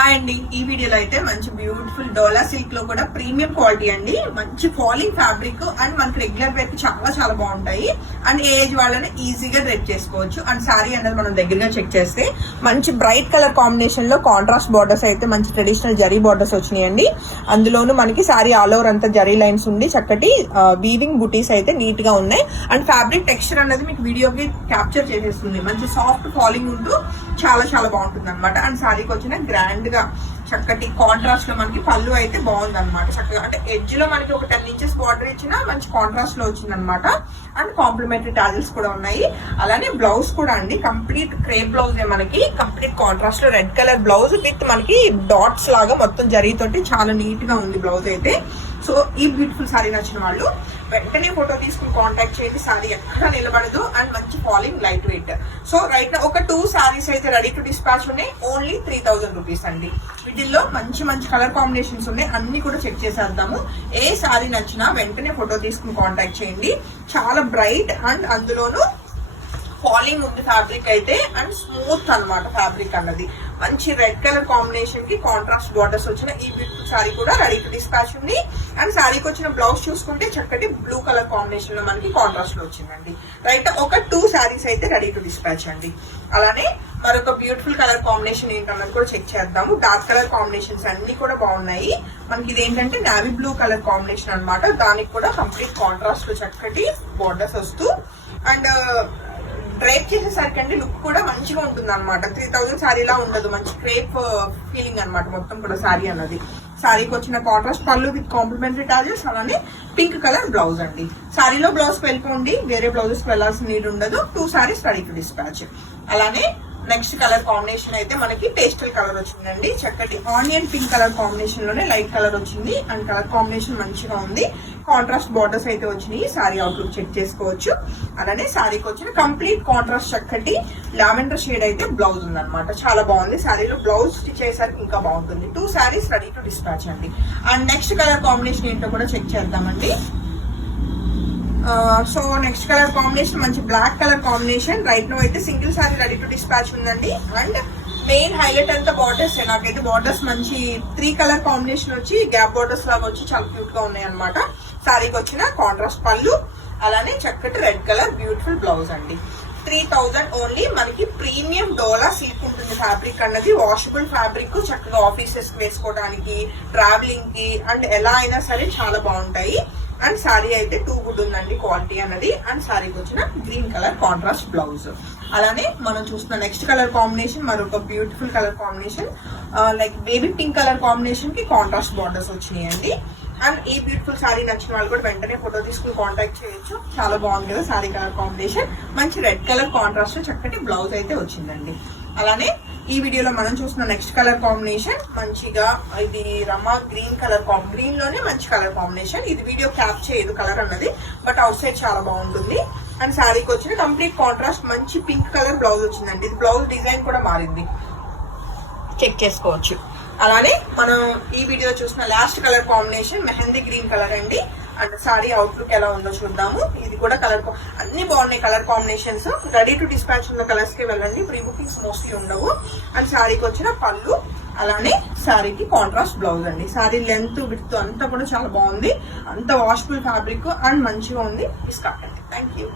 Hi అండి, ఈ వీడియోలో అయితే మంచి బ్యూటిఫుల్ డోలా సిల్క్ లో కూడా ప్రీమియం క్వాలిటీ అండి. మంచి ఫాలింగ్ ఫ్యాబ్రిక్ అండ్ మనకి రెగ్యులర్ వేర్ కి చాలా బాగుంటాయి. అండ్ ఏజ్ వాళ్ళని ఈజీగా డ్రెస్ చేసుకోవచ్చు. అండ్ సారీ అనేది మనం దగ్గరగా చెక్ చేస్తే మంచి బ్రైట్ కలర్ కాంబినేషన్ లో కాంట్రాస్ట్ బార్డర్స్ అయితే మంచి ట్రెడిషనల్ జరీ బార్డర్స్ వచ్చినాయండి. అందులోనూ మనకి సారీ ఆల్ ఓవర్ అంతా జరీ లైన్స్ ఉండి చక్కటి వీవింగ్ బుటీస్ అయితే నీట్ గా ఉన్నాయి. అండ్ ఫ్యాబ్రిక్ టెక్స్చర్ అనేది మీకు వీడియోకి క్యాప్చర్ చేసేస్తుంది. మంచి సాఫ్ట్ ఫాలింగ్ ఉంటూ చాలా బాగుంటుంది అనమాట. అండ్ సారీకి వచ్చిన గ్రాండ్ గా చక్కటి కాంట్రాస్ట్ లో మనకి పళ్ళు అయితే బాగుంది అనమాట. చక్కగా అంటే ఎడ్జ్ లో మనకి ఒక 10 ఇంచెస్ బార్డర్ ఇచ్చిన మంచి కాంట్రాస్ట్ లో వచ్చింది అనమాట. అండ్ కాంప్లిమెంటరీ టాజిల్స్ కూడా ఉన్నాయి. అలానే బ్లౌజ్ కూడా అండి కంప్లీట్ క్రేప్ బ్లౌజ్ మనకి కంప్లీట్ కాంట్రాస్ట్ లో రెడ్ కలర్ బ్లౌజ్ విత్ మనకి డాట్స్ లాగా మొత్తం జరీతోటి చాలా నీట్ గా ఉంది బ్లౌజ్ అయితే. సో ఈ బ్యూటిఫుల్ సారీ నచ్చిన వాళ్ళు వెంటనే ఫోటో తీసుకుని కాంటాక్ట్ చేయండి. సారీ ఎక్కడ నిలబడదు అండ్ మంచి falling light weight. So right ఒక 2 సారీస్ అయితే రెడీ టు డిస్పాచ్ ఉన్నాయి. ఓన్లీ 3000 రూపీస్ అండి. వీటిల్లో మంచి కలర్ కాంబినేషన్స్ ఉన్నాయి. అన్ని కూడా చెక్ చేసేద్దాము. ఏ సారీ నచ్చినా వెంటనే ఫోటో తీసుకుని కాంటాక్ట్ చేయండి. చాలా బ్రైట్ అండ్ అందులోనూ ఫాలింగ్ ఉంది ఫ్యాబ్రిక్ అయితే అండ్ స్మూత్ అనమాట ఫ్యాబ్రిక్ అన్నది. మంచి రెడ్ కలర్ కాంబినేషన్ కి కాంట్రాస్ట్ బార్డర్స్ వచ్చిన ఈ బ్యూటిఫుల్ సారీ కూడా రెడీ టు డిస్పాచ్ ఉంది. అండ్ సారీకి వచ్చిన బ్లౌజ్ చూసుకుంటే చక్కటి బ్లూ కలర్ కాంబినేషన్ లో మనకి కాంట్రాస్ట్ లో వచ్చిందండి. రైట్ ఒక 2 సారీస్ అయితే రెడీ టు డిస్పాచ్ అండి. అలానే మరొక బ్యూటిఫుల్ కలర్ కాంబినేషన్ ఏంటన్నది కూడా చెక్ చేద్దాము. డార్క్ కలర్ కాంబినేషన్స్ అన్ని కూడా బాగున్నాయి. మనకి ఇదేంటంటే నావీ బ్లూ కలర్ కాంబినేషన్ అనమాట. దానికి కూడా కంప్లీట్ కాంట్రాస్ట్ లో చక్కటి బార్డర్స్ వస్తూ అండ్ డ్రైప్ చేసేసరికి అండి లుక్ కూడా మంచిగా ఉంటుంది అనమాట. 3000 సారీలా ఉండదు. మంచి క్రేప్ ఫీలింగ్ అనమాట మొత్తం కూడా సారీ అన్నది. సారీకి వచ్చిన కాంట్రాస్ట్ పళ్ళు విత్ కాంప్లిమెంటరీ టాజెస్ అలానే పింక్ కలర్ బ్లౌజ్ అండి. సారీలో బ్లౌజ్ వెళ్ళిపోండి, వేరే బ్లౌజెస్ వెళ్లాల్సిన నీడ్ ఉండదు. 2 సారీస్ రెడీ టు డిస్పాచ్. అలానే నెక్స్ట్ కలర్ కాంబినేషన్ అయితే మనకి పేస్టల్ కలర్ వచ్చిందండి. చక్కటి ఆనియన్ పింక్ కలర్ కాంబినేషన్ లోనే లైట్ కలర్ వచ్చింది. అండ్ కలర్ కాంబినేషన్ మంచిగా ఉంది. కాంట్రాస్ట్ బార్డర్స్ అయితే వచ్చినాయి. సారీ అవుట్లుక్ చెక్ చేసుకోవచ్చు. అలానే సారీకి వచ్చిన కంప్లీట్ కాంట్రాస్ట్ చక్కటి లావెండర్ షేడ్ అయితే బ్లౌజ్ ఉందన్నమాట. చాలా బాగుంది. సారీలో బ్లౌజ్ స్టిచ్ చేసరికి ఇంకా బాగుంటుంది. 2 సారీస్ రెడీ టు డిస్పాచ్ అండి. అండ్ నెక్స్ట్ కలర్ కాంబినేషన్ ఏంటో కూడా చెక్ చేద్దామండి. సో నెక్స్ట్ కలర్ కాంబినేషన్ మంచి black colour combination. Right now అయితే single sari ready to dispatch ఉందండి. అండ్ మెయిన్ హైలైట్ అంతా బార్డర్స్. నాకైతే బార్డర్స్ మంచి 3 కలర్ కాంబినేషన్ వచ్చి గ్యాప్ బార్డర్స్ లాగా వచ్చి చాలా క్యూట్ గా ఉన్నాయి అనమాట. సారీకి వచ్చిన కాంట్రాస్ట్ పళ్ళు అలానే చక్కటి రెడ్ కలర్ బ్యూటిఫుల్ బ్లౌజ్ అండి. 3000 ఓన్లీ. మనకి ప్రీమియం డోలా సిల్క్ ఉంటుంది ఫ్యాబ్రిక్ అన్నది. వాషబుల్ ఫ్యాబ్రిక్ చక్కగా ఆఫీసెస్ వేసుకోవడానికి, ట్రావెలింగ్ కి అండ్ ఎలా అయినా సరే చాలా బాగుంటాయి. అండ్ సారీ అయితే 2 గుడ్ ఉందండి క్వాలిటీ అన్నది. అండ్ సారీకి వచ్చిన గ్రీన్ కలర్ కాంట్రాస్ట్ బ్లౌజ్. అలానే మనం చూస్తున్న నెక్స్ట్ కలర్ కాంబినేషన్ మరొక beautiful colour combination like baby pink colour combination కి కాంట్రాస్ట్ బార్డర్స్ వచ్చినాయండి. అండ్ ఈ బ్యూటిఫుల్ సారీ నచ్చిన వాళ్ళు కూడా వెంటనే ఫోటో తీసుకుని కాంటాక్ట్ చేయొచ్చు. చాలా బాగుంది కదా సారీ కలర్ కాంబినేషన్. మంచి రెడ్ కలర్ కాంట్రాస్ట్ చక్కటి బ్లౌజ్ అయితే వచ్చిందండి. అలానే ఈ వీడియోలో మనం చూస్తున్న నెక్స్ట్ కలర్ కాంబినేషన్ మంచిగా ఇది రమా గ్రీన్ కలర్ గ్రీన్ లోనే మంచి కలర్ కాంబినేషన్. ఇది వీడియో క్యాప్ చేయదు కలర్ అన్నది, బట్ అవుట్ సైడ్ చాలా బాగుంటుంది. అండ్ శారీకి వచ్చిన కంప్లీట్ కాంట్రాస్ట్ మంచి పింక్ కలర్ బ్లౌజ్ వచ్చిందండి. ఇది బ్లౌజ్ డిజైన్ కూడా మారింది, చెక్ చేసుకోవచ్చు. అలానే మనం ఈ వీడియో చూసిన last colour combination mehndi green colour అండి. అండ్ సారీ అవుట్లుక్ ఎలా ఉందో చూద్దాము. ఇది కూడా కలర్ అన్ని బాగున్నాయి colour combinations. Ready to dispatch ఉన్న కలర్స్ కి వెళ్ళండి. ప్రీ బుకింగ్స్ మోస్ట్లీ ఉండవు. అండ్ సారీకి వచ్చిన పళ్ళు అలానే సారీకి కాంట్రాస్ట్ బ్లౌజ్ అండి. సారీ లెంత్ విడ్త్ అంతా కూడా చాలా బాగుంది. అంత వాషబుల్ ఫ్యాబ్రిక్ అండ్ మంచిగా ఉంది. డిస్కౌంట్ అండి. Thank you.